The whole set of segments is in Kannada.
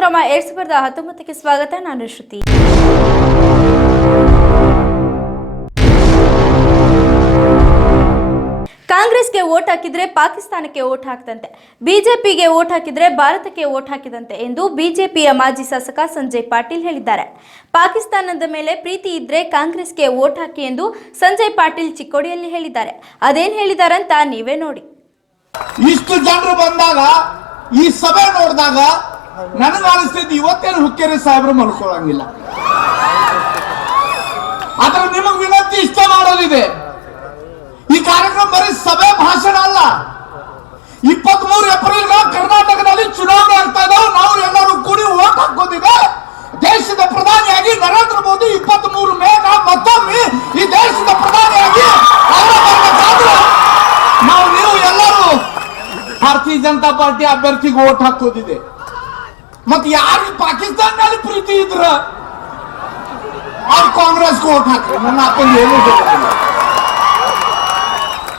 ಸಂಗ್ರಾಮ ಎರಡ್ ಸಾವಿರದ ಹತ್ತೊಂಬತ್ತಕ್ಕೆ ಸ್ವಾಗತ, ನಾನು ಶ್ರುತಿ. ಕಾಂಗ್ರೆಸ್ಗೆ ವೋಟ್ ಹಾಕಿದ್ರೆ ಪಾಕಿಸ್ತಾನಕ್ಕೆ ವೋಟ್ ಹಾಕ್ತಂತೆ, ಬಿಜೆಪಿಗೆ ವೋಟ್ ಹಾಕಿದ್ರೆ ಭಾರತಕ್ಕೆ ವೋಟ್ ಹಾಕಿದಂತೆ ಎಂದು ಬಿಜೆಪಿಯ ಮಾಜಿ ಶಾಸಕ ಸಂಜಯ್ ಪಾಟೀಲ್ ಹೇಳಿದ್ದಾರೆ. ಪಾಕಿಸ್ತಾನದ ಮೇಲೆ ಪ್ರೀತಿ ಇದ್ರೆ ಕಾಂಗ್ರೆಸ್ಗೆ ವೋಟ್ ಹಾಕಿ ಎಂದು ಸಂಜಯ್ ಪಾಟೀಲ್ ಚಿಕ್ಕೋಡಿಯಲ್ಲಿ ಹೇಳಿದ್ದಾರೆ. ಅದೇನ್ ಹೇಳಿದಾರಂತ ನೀವೇ ನೋಡಿ. ಇಷ್ಟು ಜನರು ಬಂದಾಗ, ಈ ಸಭೆ ನೋಡಿದಾಗ ನನಗೆ ಅನಿಸ್ತೈತಿ ಇವತ್ತೇನು ಹುಕ್ಕೇರಿ ಸಾಹೇಬ್ರು ಮಲ್ಕೊಳ್ಳಂಗಿಲ್ಲ ಆದ್ರೆ ನಿಮಗೆ ವಿನಂತಿ ಇಷ್ಟ ಮಾಡೋದಿದೆ. ಈ ಕಾರ್ಯಕ್ರಮ ಬರೀ ಸಭೆ ಭಾಷಣ ಅಲ್ಲ. ಇಪ್ಪತ್ತ್ ಮೂರು ಏಪ್ರಿಲ್ ಕರ್ನಾಟಕದಲ್ಲಿ ಚುನಾವಣೆ ಆಗ್ತಾ ಇದಾವೆ ನಾವು ಎಲ್ಲರೂ ಕೂಡಿ ಓಟ್ ಹಾಕೋದಿದೆ. ದೇಶದ ಪ್ರಧಾನಿಯಾಗಿ ನರೇಂದ್ರ ಮೋದಿ ಇಪ್ಪತ್ತ್ ಮೂರು ಮೇ ಮತ್ತೊಮ್ಮೆ ಈ ದೇಶದ ಪ್ರಧಾನಿಯಾಗಿ ನಾವು ನೀವು ಎಲ್ಲರೂ ಭಾರತೀಯ ಜನತಾ ಪಾರ್ಟಿ ಅಭ್ಯರ್ಥಿಗೆ ಓಟ್ ಹಾಕೋದಿದೆ. ಮತ್ತೆ ಯಾರು ಪಾಕಿಸ್ತಾನದಲ್ಲಿ ಪ್ರೀತಿ ಇದ್ರ? ಅವ್ರು ಕಾಂಗ್ರೆಸ್ ಓಟ್ ಹಾಕ್ರಿ. ನನ್ನ ಏನು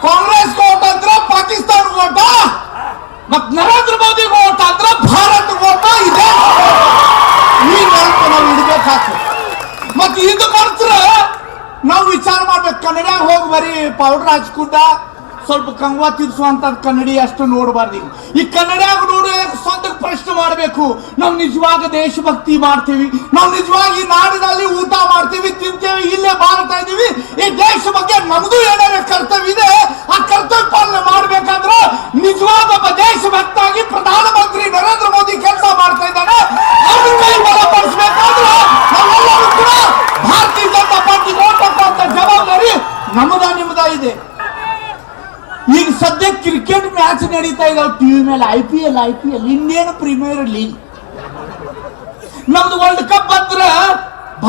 ಕಾಂಗ್ರೆಸ್ ಓಟ್ ಅಂದ್ರೆ ಪಾಕಿಸ್ತಾನ ಓಟ, ಮತ್ ನರೇಂದ್ರ ಮೋದಿ ಓಟ್ ಅಂದ್ರೆ ಭಾರತ ಓಟ, ಇದೆ ಈ ನೆನಪು ನಾವು ಇಡಬೇಕಾಗ್ತದೆ ಮತ್ ಇದು ಮಾತ್ರ ನಾವು ವಿಚಾರ ಮಾಡ್ಬೇಕು. ಕನ್ನಡ ಹೋಗಿ ಬರೀ ಪೌಡರ್ ಹಚ್ಕೊಂಡ ಸ್ವಲ್ಪ ಕಂಗ್ವಾ ತಿರ್ಸುವಂತ ಕನ್ನಡಿ ಅಷ್ಟು ನೋಡಬಾರ್ದು. ಈ ಕನ್ನಡ ನೋಡಿ ಸ್ವಂತ ಪ್ರಶ್ನೆ ಮಾಡಬೇಕು. ನಾವು ನಿಜವಾಗ ದೇಶಭಕ್ತಿ ಮಾಡ್ತೀವಿ. ನಾವು ನಿಜವಾಗಿ ನಾಡಿನಲ್ಲಿ ಊಟ ಮಾಡ್ತೀವಿ, ತಿಂತೇವೆ, ಇಲ್ಲೇ ಬಾಳ್ತಾ ಇದೀವಿ. ಈ ದೇಶ ಬಗ್ಗೆ ನಮಗೂ ಏನಾರ ಕರ್ತವ್ಯ ಇದೆ ಆ ಕರ್ತವ್ಯ ಪಾಲನೆ ಮಾಡ್ಬೇಕಾದ್ರೆ ನಿಜವಾದ ಒಬ್ಬ ದೇಶಭಕ್ತಾಗಿ ಪ್ರಧಾನಮಂತ್ರಿ ನರೇಂದ್ರ ಮೋದಿ ಕೆಲಸ ಮಾಡ್ತಾ ಇದ್ದಾನೆ ಅವ್ರ ಕೈ ಬಲಪಡಿಸ್ಬೇಕಾದ್ರೆ ನಾವೆಲ್ಲರೂ ಕೂಡ ಭಾರತೀಯ ಜನತಾ ಪಾರ್ಟಿ ಓಟ್ ಹಾಕುವಂತ ಜವಾಬ್ದಾರಿ ನಮ್ಮದ ನಿಮ್ಮದ ಇದೆ ಈಗ ಸದ್ಯ ಕ್ರಿಕೆಟ್ ಮ್ಯಾಚ್ ನಡೀತಾ ಇದಾವೆ ಟಿವಿ ಮೇಲೆ I P L I P L Indian premier league ನಮ್ದು ವರ್ಲ್ಡ್ ಕಪ್ ಬಂದ್ರ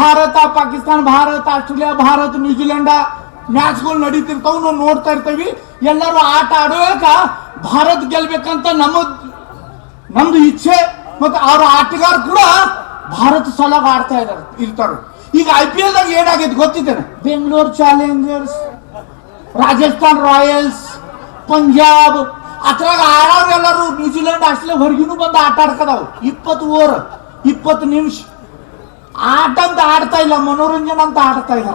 Bharat, Pakistan, Bharat, Australia, Bharat New Zealand ಮ್ಯಾಚ್ಗಳು ನಡೀತಿರ್ತಾವ. ನಾವು ನೋಡ್ತಾ ಇರ್ತೀವಿ. ಎಲ್ಲರೂ ಆಟ ಆಡೋಕ ಭಾರತ್ ಗೆಲ್ಬೇಕಂತ ನಮ್ಮ ನಮ್ದು ಇಚ್ಛೆ ಮತ್ತೆ ಅವ್ರ ಆಟಗಾರ ಕೂಡ ಭಾರತ ಸಲಗ ಆಡ್ತಾ ಇದಾರೆ ಇರ್ತಾರೆ. ಈಗ ಐ ಪಿ ಎಲ್ ದಾಗ ಏನಾಗೈತೆ ಗೊತ್ತಿದ್ದೇನೆ? Bengaluru challengers Rajasthan royals Punjab. ಅದ್ರಾಗ ಆಡೋರೆಲ್ಲರೂ ನ್ಯೂಜಿಲೆಂಡ್, ಆಸ್ಟ್ರೇಲಿಯಾ ಹೊರಗಿನೂ ಬಂದು ಆಟ ಆಡ್ಕದಾವು. ಇಪ್ಪತ್ತು ಓವರ್, ಇಪ್ಪತ್ತು ನಿಮಿಷ. ಆಟ ಅಂತ ಆಡ್ತಾ ಇಲ್ಲ, ಮನೋರಂಜನೆ ಅಂತ ಆಡ್ತಾ ಇಲ್ಲ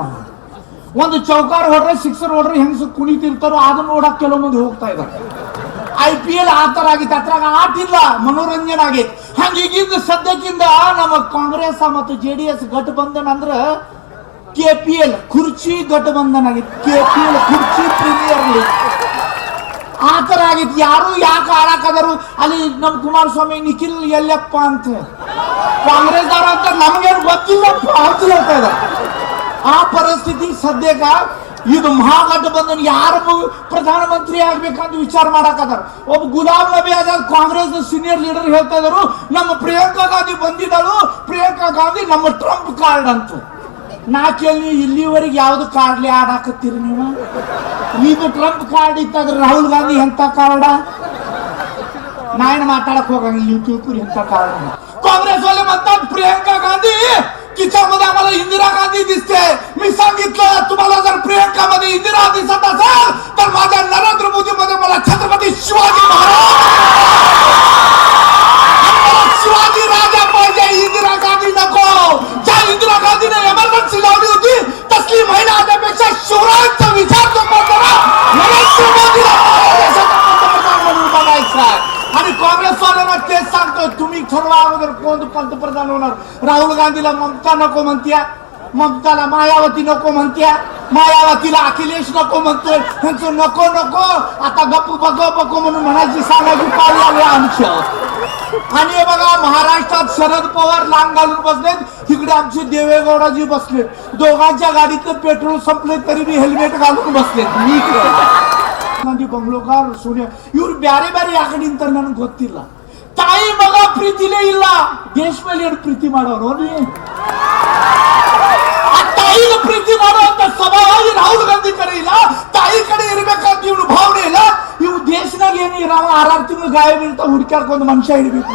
ಒಂದು ಚೌಕಾರ ಹೊಡ್ರೆ, ಸಿಕ್ಸರ್ ಹೊಡ್ರೆ ಹೆಂಗಸ ಕುಣಿತಿರ್ತಾರೋ ಅದು ನೋಡಕ್ ಕೆಲವು ಮಂದಿ ಹೋಗ್ತಾ ಇದಾರೆ. ಐ ಪಿ ಎಲ್ ಆ ತರ ಆಗಿತ್ತು. ಅದ್ರಾಗ ಆಟಿಲ್ಲ, ಮನೋರಂಜನೆ ಆಗೈತಿ ಹಂಗ ಈಗಿಂದ ಸದ್ಯಕ್ಕಿಂದ ನಮ್ಮ ಕಾಂಗ್ರೆಸ್ ಮತ್ತು ಜೆ ಡಿ ಎಸ್ ಗಠಬಂಧನ್ ಅಂದ್ರ ಕೆ ಪಿ ಎಲ್, ಕುರ್ಚಿ ಗಠಬಂಧನ್ ಆಗಿತ್ತು. ಕೆ ಪಿ ಎಲ್, ಕುರ್ಚಿ ಪ್ರೀಮಿಯರ್ ಲೀಗ್ ಆಗಿತ್ತು ಯಾರು ಯಾಕೆ ಆಡಾಕದರು ಅಲ್ಲಿ ನಮ್ ಕುಮಾರಸ್ವಾಮಿ, ನಿಖಿಲ್ ಎಲ್ಲಪ್ಪ ಅಂತ. ಕಾಂಗ್ರೆಸ್ ಅವ್ರ ಅಂತ ನಮ್ಗೇನು ಗೊತ್ತಿಲ್ಲಪ್ಪ ಅಂತ ಹೇಳ್ತಾ ಆ ಪರಿಸ್ಥಿತಿ ಸದ್ಯಕ್ಕ ಇದು ಮಹಾಗಠಬಂಧನ್ ಯಾರು ಪ್ರಧಾನಮಂತ್ರಿ ಆಗ್ಬೇಕಂತ ವಿಚಾರ ಮಾಡಾಕತ್ತಾರ. ಒಬ್ಬ ಗುಲಾಮ್ ನಬಿ ಆಜಾದ್ ಕಾಂಗ್ರೆಸ್ ಸೀನಿಯರ್ ಲೀಡರ್ ಹೇಳ್ತಾ ಇದ್ರು ನಮ್ಮ ಪ್ರಿಯಾಂಕಾ ಗಾಂಧಿ ಬಂದಿದ್ದಳು, ಪ್ರಿಯಾಂಕಾ ಗಾಂಧಿ ನಮ್ಮ ಟ್ರಂಪ್ ಕಾರ್ಡ್ ಅಂತ. ನಾ ಕೇಳಿ ಇಲ್ಲಿವರೆಗೆ ಯಾವ್ದು ಕಾರ್ಡ್ಲಿ ಆಡಾಕತ್ತೀರಿ ನೀವು ಇದು ಟ್ರಂಪ್ ಕಾರ್ಡ್ ಇತ್ತಾದ್ರೆ ರಾಹುಲ್ ಗಾಂಧಿ ಎಂತ ಕಾರ್ಡ ನಾ ಏನು ಮಾತಾಡಕ್ ಹೋಗಂಗಿಲ್ಲ ನೀವು ತಿಳ್ಕೊರಿ ಎಂತ ಕಾರ್ಡ್ काँग्रेस वाले म्हणतात प्रियंका गांधी तिच्यामध्ये आम्हाला इंदिरा गांधी दिसते मी सांगितलं तुम्हाला जर प्रियंका मध्ये इंदिरा दिसत असेल तर माझ्या नरेंद्र मोदी मध्ये मला छत्रपती शिवाजी ठरवा अगोदर कोण पंतप्रधान होणार राहुल गांधीला ममता नको म्हणत्या ममताला मायावती नको म्हणत्या मायावतीला अखिलेश नको म्हणतोय त्यांचं नको नको आता गप्प बघ बघ म्हणून म्हणायची सांगायची पाळी आली आमच्या आणि हे बघा महाराष्ट्रात शरद पवार लांग घालून बसलेत इकडे आमचे देवेगौडाजी बसले दोघांच्या गाडीतलं पेट्रोल संपले तरी बी हेल्मेट घालून बसलेत मी इकडे. ಮಂದಿ ಬಂಗ್ಲೋಕಾರ್ ಸೂರ್ಯ ಇವ್ರು ಬ್ಯಾರೆ ಬ್ಯಾರೆ ಯಾಕಡೆ ನಿಂತಾರ ನನಗೆ ಗೊತ್ತಿಲ್ಲ ತಾಯಿ ಮಗ ಪ್ರೀತಿಲೇ ಇಲ್ಲ. ದೇಶ ಮೇಲೆ ಏನು ಪ್ರೀತಿ ಮಾಡೋರು ಆ ಪ್ರೀತಿ ಮಾಡುವಂತ ಸ್ವಭಾವ ರಾಹುಲ್ ಗಾಂಧಿ ಕಡೆ ಇಲ್ಲ. ತಾಯಿ ಕಡೆ ಇರ್ಬೇಕಂತ ಇವ್ನು ಭಾವನೆ ಇಲ್ಲ. ಇವು ದೇಶದಲ್ಲಿ ಏನು ರಾಮ ಆರಾರು ತಿಂಗಳು ಗಾಯ ಬೀಳ್ತಾ ಹುಡುಕ್ಯಾಡ್ಕೊಂಡು ಮನುಷ್ಯ ಹಿಡಿಬೇಕು